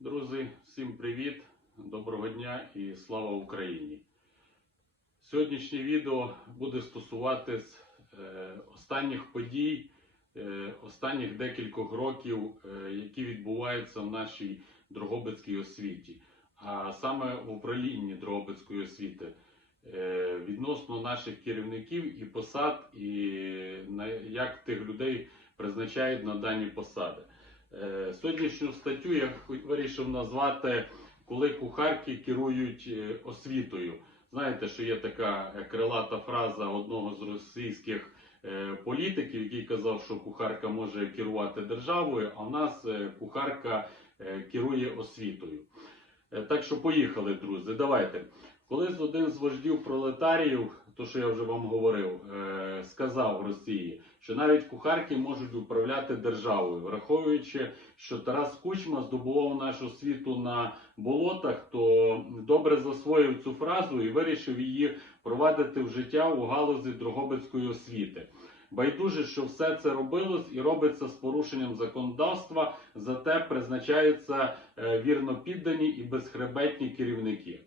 Друзі, всім привіт, доброго дня і слава Україні! Сьогоднішнє відео буде стосуватись е, останніх подій, е, останніх декількох років, е, які відбуваються в нашій Дрогобицькій освіті, а саме в управлінні Дрогобицької освіти відносно наших керівників і посад, і як тих людей призначають на дані посади. Е, Сьогоднішню статтю я вирішив назвати Коли кухарки керують е, освітою. Знаєте, що є така е, крилата фраза одного з російських політиків, який казав, що кухарка може керувати державою, а в нас кухарка керує освітою. Так що поїхали, друзі. Давайте. Колись один з вождів пролетаріїв, то що я вже вам говорив, е, сказав Росії, що навіть кухарки можуть управляти державою, враховуючи, що Тарас Кучма здобував нашу світу на болотах, то добре засвоїв цю фразу і вирішив її провадити в життя у галузі Дрогобицької освіти. Байдуже, що все це робилось і робиться з порушенням законодавства, зате призначаються е, вірно піддані і безхребетні керівники.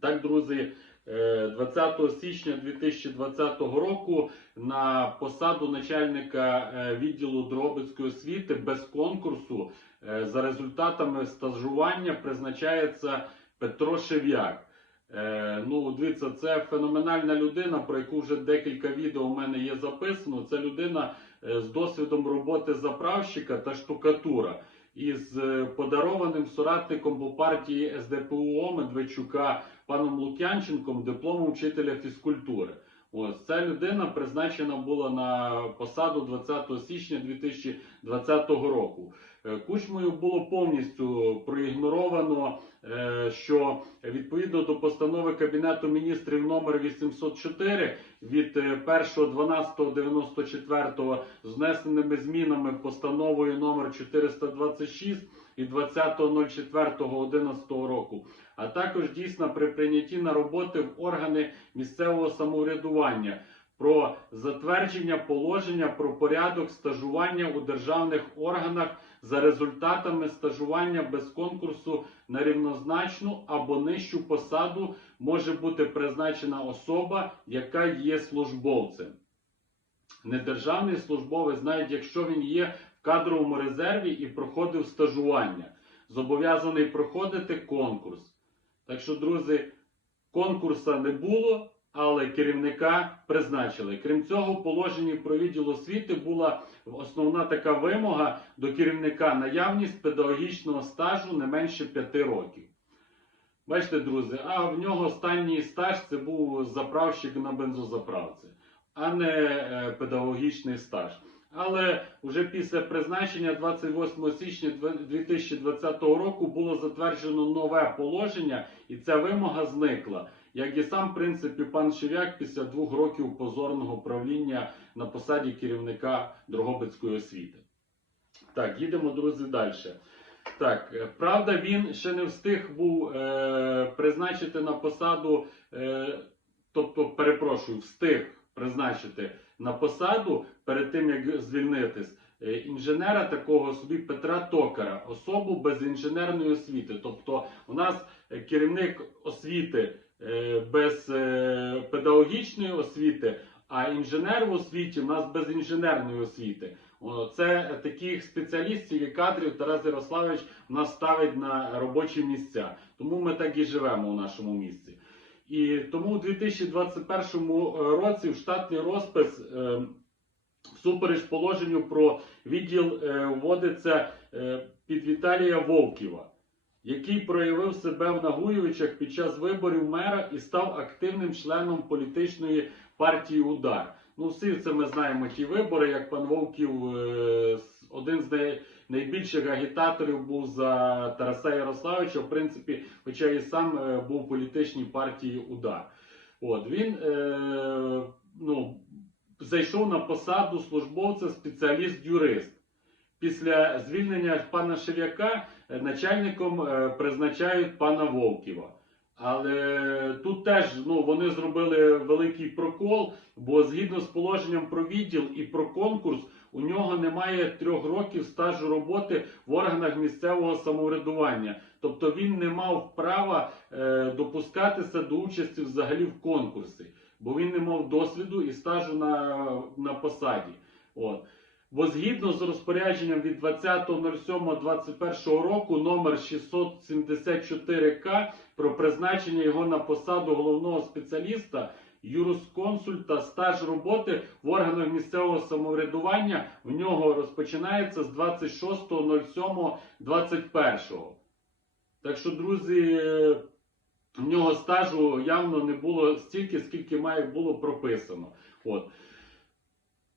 Так, друзі, 20 січня 2020 року на посаду начальника е, відділу Дрогобицької освіти без конкурсу е, за результатами стажування призначається Петро Шев'як. Е, Ну, дивіться, це феноменальна людина, про яку вже декілька відео у мене є записано. Це людина е, з досвідом роботи заправщика та штукатура із е, подарованим соратником по партії СДПУО Медведчука паном Лук'янченком дипломом вчителя фізкультури. Ось ця людина призначена була на посаду 20 січня 2020 року. Е, Кучмою було повністю проігноровано, е, що відповідно до постанови Кабінету міністрів номер 804 від е, 1.12.94 з внесеними змінами постановою номер 426 від 20.04.11 року, а також дійсно при прийнятті на роботи в органи місцевого самоврядування про затвердження положення про порядок стажування у державних органах за результатами стажування без конкурсу на рівнозначну або нижчу посаду може бути призначена особа, яка є службовцем. Недержавний службовець, навіть якщо він є в кадровому резерві і проходив стажування, зобов'язаний проходити конкурс. Так що, друзі, конкурсу не було, але керівника призначили. Крім цього, в положенні про відділ освіти була основна така вимога до керівника наявність педагогічного стажу не менше 5 років. Бачите, друзі, а в нього останній стаж це був заправщик на бензозаправці, а не е, педагогічний стаж. Але вже після призначення 28 січня 2020 року було затверджено нове положення, і ця вимога зникла. Як і сам, в принципі, пан Шев'як після двох років позорного правління на посаді керівника Дрогобицької освіти. Так, їдемо, друзі, далі. Так, е, правда, він ще не встиг був е, призначити на посаду, е, тобто, перепрошую, встиг призначити на посаду перед тим, як звільнитись, е, інженера такого собі Петра Токара, особу без інженерної освіти. Тобто, у нас е, керівник освіти е, без педагогічної освіти, а інженер в освіті у нас без інженерної освіти. Це таких спеціалістів і кадрів Тарас Ярославович нас ставить на робочі місця. Тому ми так і живемо у нашому місці. І тому у 2021 році в штатний розпис е, всупереч положенню про відділ е, вводиться е, під Віталія Вовківа, який проявив себе в Нагуєвичах під час виборів мера і став активним членом політичної партії Удар. Ну, всі це ми знаємо ті вибори, як пан Вовків, е, один з най- найбільших агітаторів був за Тараса Ярославича, в принципі, хоча і сам е, був політичній партії Удар. От він е, ну, зайшов на посаду службовця спеціаліст-юрист. Після звільнення пана Шев'яка е, начальником е, призначають пана Вовківа. Але тут теж ну, вони зробили великий прокол, бо згідно з положенням про відділ і про конкурс, у нього немає трьох років стажу роботи в органах місцевого самоврядування. Тобто він не мав права е, допускатися до участі взагалі в конкурсі, бо він не мав досвіду і стажу на, на посаді. От. Бо згідно з розпорядженням від 20.07.21 року номер 674К про призначення його на посаду головного спеціаліста, юрисконсульта, стаж роботи в органах місцевого самоврядування в нього розпочинається з 26.07.21. Так що, друзі, в нього стажу явно не було стільки, скільки має було прописано. От.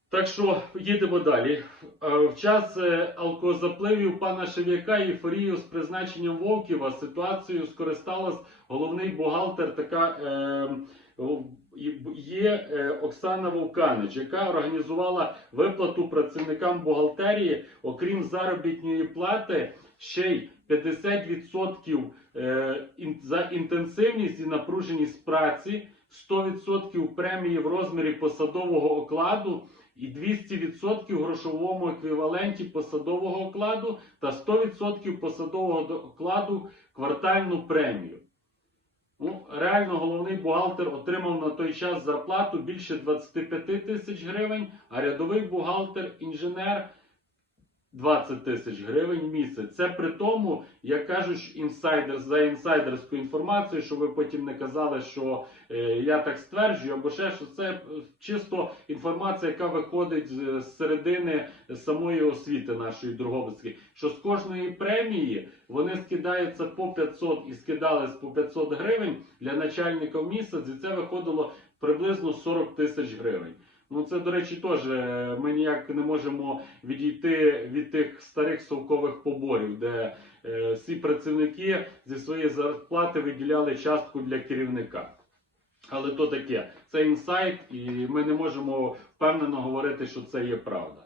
Так що їдемо далі. Е, В час е, алкозапливів пана Шев'яка і ейфорію з призначенням Вовківа ситуацією скористалась головний бухгалтер така е, є е, Оксана Вовканич, яка організувала виплату працівникам бухгалтерії, окрім заробітної плати, ще й 50% е, за інтенсивність і напруженість праці, 100% премії в розмірі посадового окладу і 200% в грошовому еквіваленті посадового окладу та 100% посадового до- окладу квартальну премію. Ну, реально головний бухгалтер отримав на той час зарплату більше 25 тисяч гривень, а рядовий бухгалтер, інженер 20 тисяч гривень в місяць. Це при тому, як кажуть інсайдер за інсайдерську інформацію, щоб ви потім не казали, що е, я так стверджую, або ще що це чисто інформація, яка виходить з середини самої освіти нашої Дрогобицької, що з кожної премії вони скидаються по 500 і скидались по 500 гривень для начальника в місяць, і це виходило приблизно 40 тисяч гривень. Ну, це, до речі, теж е, ми ніяк не можемо відійти від тих старих совкових поборів, де е, всі працівники зі своєї зарплати виділяли частку для керівника. Але то таке, це інсайт, і ми не можемо впевнено говорити, що це є правда.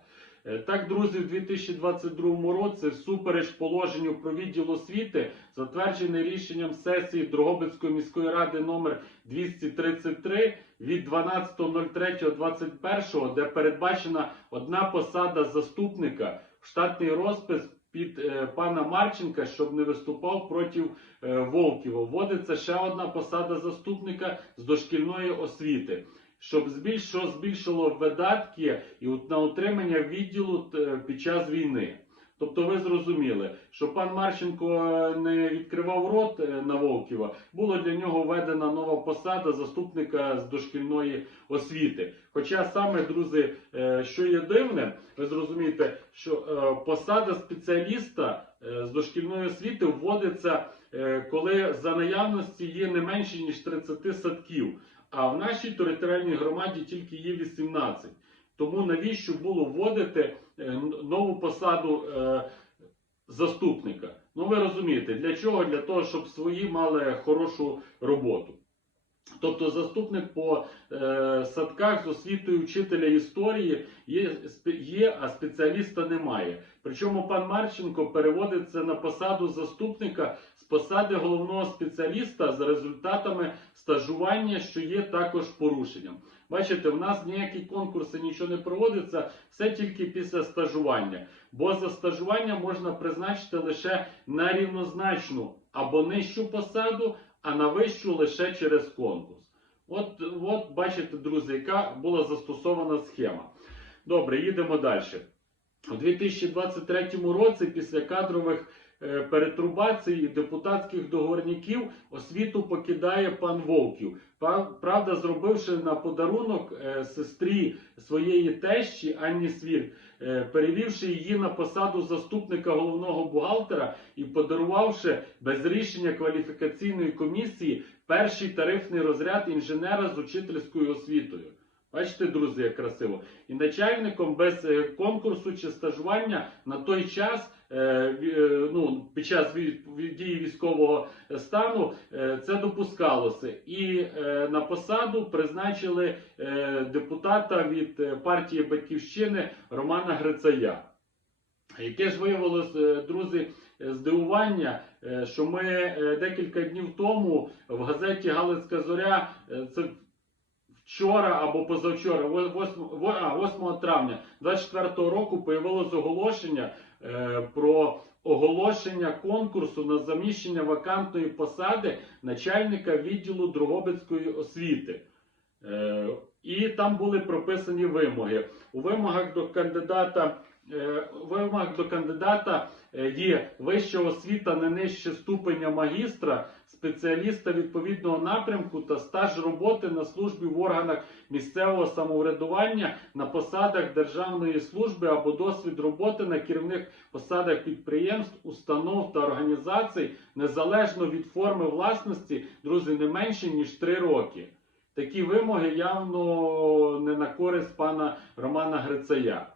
Е, Так, друзі, в 2022 році, всупереч положенню про відділ освіти, затверджений рішенням сесії Дрогобицької міської ради номер 233 від 12.03.21, де передбачена одна посада заступника в штатний розпис під е, пана Марченка, щоб не виступав проти е. Вводиться ще одна посада заступника з дошкільної освіти щоб збільш, що збільшило видатки і на утримання відділу е, під час війни. Тобто ви зрозуміли, що пан Марченко е, не відкривав рот е, на Вовківа, була для нього введена нова посада заступника з дошкільної освіти. Хоча саме, друзі, е, що є дивним, ви зрозумієте, що посада спеціаліста з дошкільної освіти вводиться, коли за наявності є не менше ніж 30 садків. А в нашій територіальній громаді тільки є 18. Тому навіщо було вводити е, нову посаду е, заступника? Ну ви розумієте, для чого? Для того, щоб свої мали хорошу роботу. Тобто заступник по е, садках з освітою вчителя історії є, є, а спеціаліста немає. Причому пан Марченко переводиться на посаду заступника посади головного спеціаліста за результатами стажування, що є також порушенням. Бачите, в нас ніякі конкурси нічого не проводиться, все тільки після стажування. Бо за стажування можна призначити лише на рівнозначну або нижчу посаду, а на вищу лише через конкурс. От, от бачите, друзі, яка була застосована схема. Добре, їдемо далі. У 2023 році, після кадрових перетрубацій і депутатських договорників, освіту покидає пан Вовків. Правда, зробивши на подарунок е, сестрі своєї тещі Анні Свір, е, перевівши її на посаду заступника головного бухгалтера і подарувавши без рішення кваліфікаційної комісії перший тарифний розряд інженера з учительською освітою. Бачите, друзі, як красиво. І начальником без е, конкурсу чи стажування на той час, е, е, ну, під час дії військового стану, це допускалося. І на посаду призначили депутата від партії Батьківщини Романа Грицая. Яке ж виявилось, е, друзі, здивування, що ми декілька днів тому в газеті Галицька Зоря це вчора або позавчора, 8, а, 8 травня 2024 року, появилось оголошення е, про оголошення конкурсу на заміщення вакантної посади начальника відділу Дрогобицької освіти. Е, І там були прописані вимоги. У вимогах до кандидата, е, вимогах до кандидата є вища освіта не нижче ступеня магістра, спеціаліста відповідного напрямку та стаж роботи на службі в органах місцевого самоврядування на посадах державної служби або досвід роботи на керівних посадах підприємств, установ та організацій незалежно від форми власності, друзі, не менше ніж 3 роки. Такі вимоги явно не на користь пана Романа Грицая,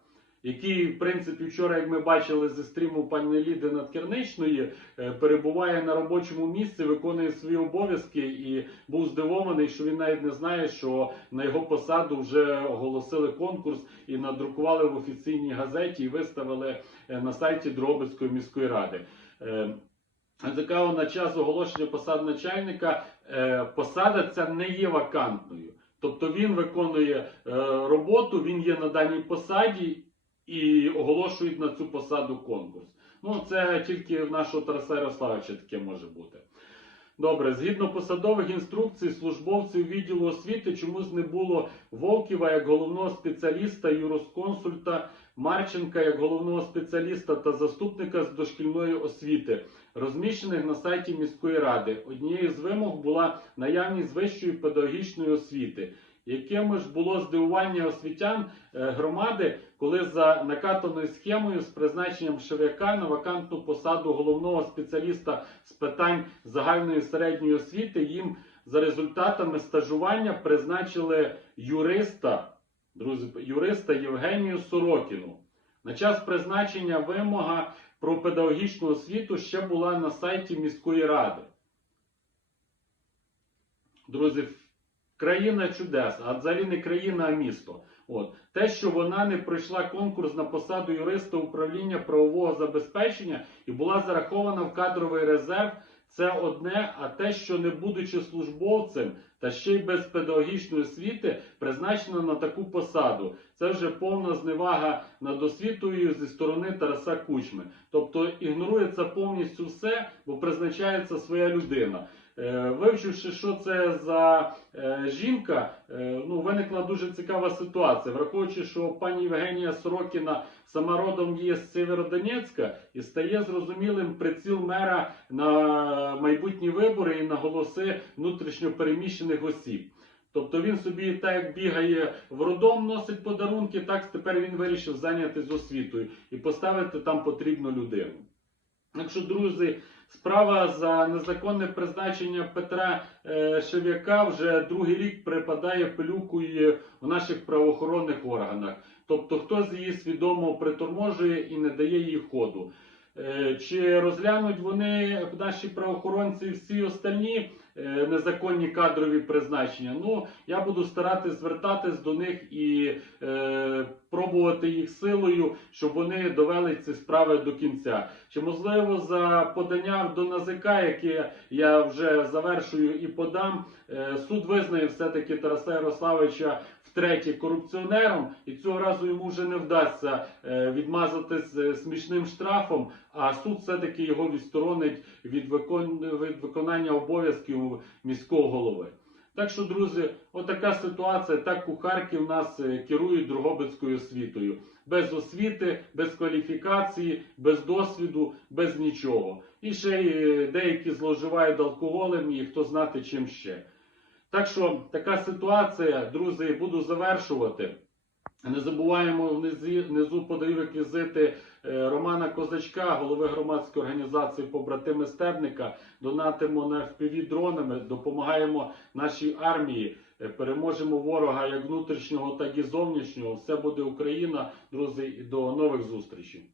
який, в принципі, вчора, як ми бачили зі стріму пані Ліди Надкерничної, е, перебуває на робочому місці, виконує свої обов'язки і був здивований, що він навіть не знає, що на його посаду вже оголосили конкурс і надрукували в офіційній газеті і виставили е, на сайті Дробицької міської ради. Е, Цікаво, на час оголошення посад начальника е, посада ця не є вакантною. Тобто він виконує е, роботу, він є на даній посаді і оголошують на цю посаду конкурс. Ну, це тільки в нашого Тараса Ярославича таке може бути. Добре, згідно посадових інструкцій, службовців відділу освіти чомусь не було Вовківа як головного спеціаліста, юрисконсульта, Марченка як головного спеціаліста та заступника з дошкільної освіти, розміщених на сайті міської ради. Однією з вимог була наявність вищої педагогічної освіти. Яким ж було здивування освітян е, громади, коли за накатаною схемою з призначенням Шев'яка на вакантну посаду головного спеціаліста з питань загальної середньої освіти їм за результатами стажування призначили юриста, друзі, юриста Євгенію Сорокіну. На час призначення вимога про педагогічну освіту ще була на сайті міської ради. Друзі, країна чудес, а взагалі не країна, а місто. От те, що вона не пройшла конкурс на посаду юриста управління правового забезпечення і була зарахована в кадровий резерв, це одне. А те, що не будучи службовцем та ще й без педагогічної освіти, призначена на таку посаду, це вже повна зневага над освітою зі сторони Тараса Кучми. Тобто ігнорується повністю все, бо призначається своя людина. Е, Вивчивши, що це за е, жінка, е, ну виникла дуже цікава ситуація, враховуючи, що пані Євгенія Сорокіна сама родом є з Сєвєродонецька і стає зрозумілим приціл мера на майбутні вибори і на голоси внутрішньопереміщених осіб. Тобто він собі так як бігає в родом, носить подарунки, так тепер він вирішив зайнятися освітою і поставити там потрібну людину. Якщо, друзі, справа за незаконне призначення Петра е, Шев'яка вже другий рік припадає пилюкою в наших правоохоронних органах. Тобто хтось її свідомо приторможує і не дає їй ходу. Е, Чи розглянуть вони наші правоохоронці всі остальні е, незаконні кадрові призначення? Ну я буду старатись звертатись до них і пробувати їх силою, щоб вони довели ці справи до кінця. Чи можливо за подання до НАЗК, яке я вже завершую і подам, е, суд визнає все-таки Тараса Ярославича втретє корупціонером, і цього разу йому вже не вдасться е, відмазатись е, смішним штрафом, а суд все-таки його відсторонить від, викон... від виконання обов'язків міського голови. Так що, друзі, отака ситуація. Так кухарки в нас е, керують Дрогобицькою освітою. Без освіти, без кваліфікації, без досвіду, без нічого. І ще е, деякі зловживають алкоголем і хто знати чим ще. Так що така ситуація, друзі, буду завершувати. Не забуваємо внизу подаю реквізити Романа Козачка, голови громадської організації Побратими Стебника. Донатимо на FPV дронами, допомагаємо нашій армії, е, переможемо ворога як внутрішнього, так і зовнішнього. Все буде Україна, друзі, і до нових зустрічей.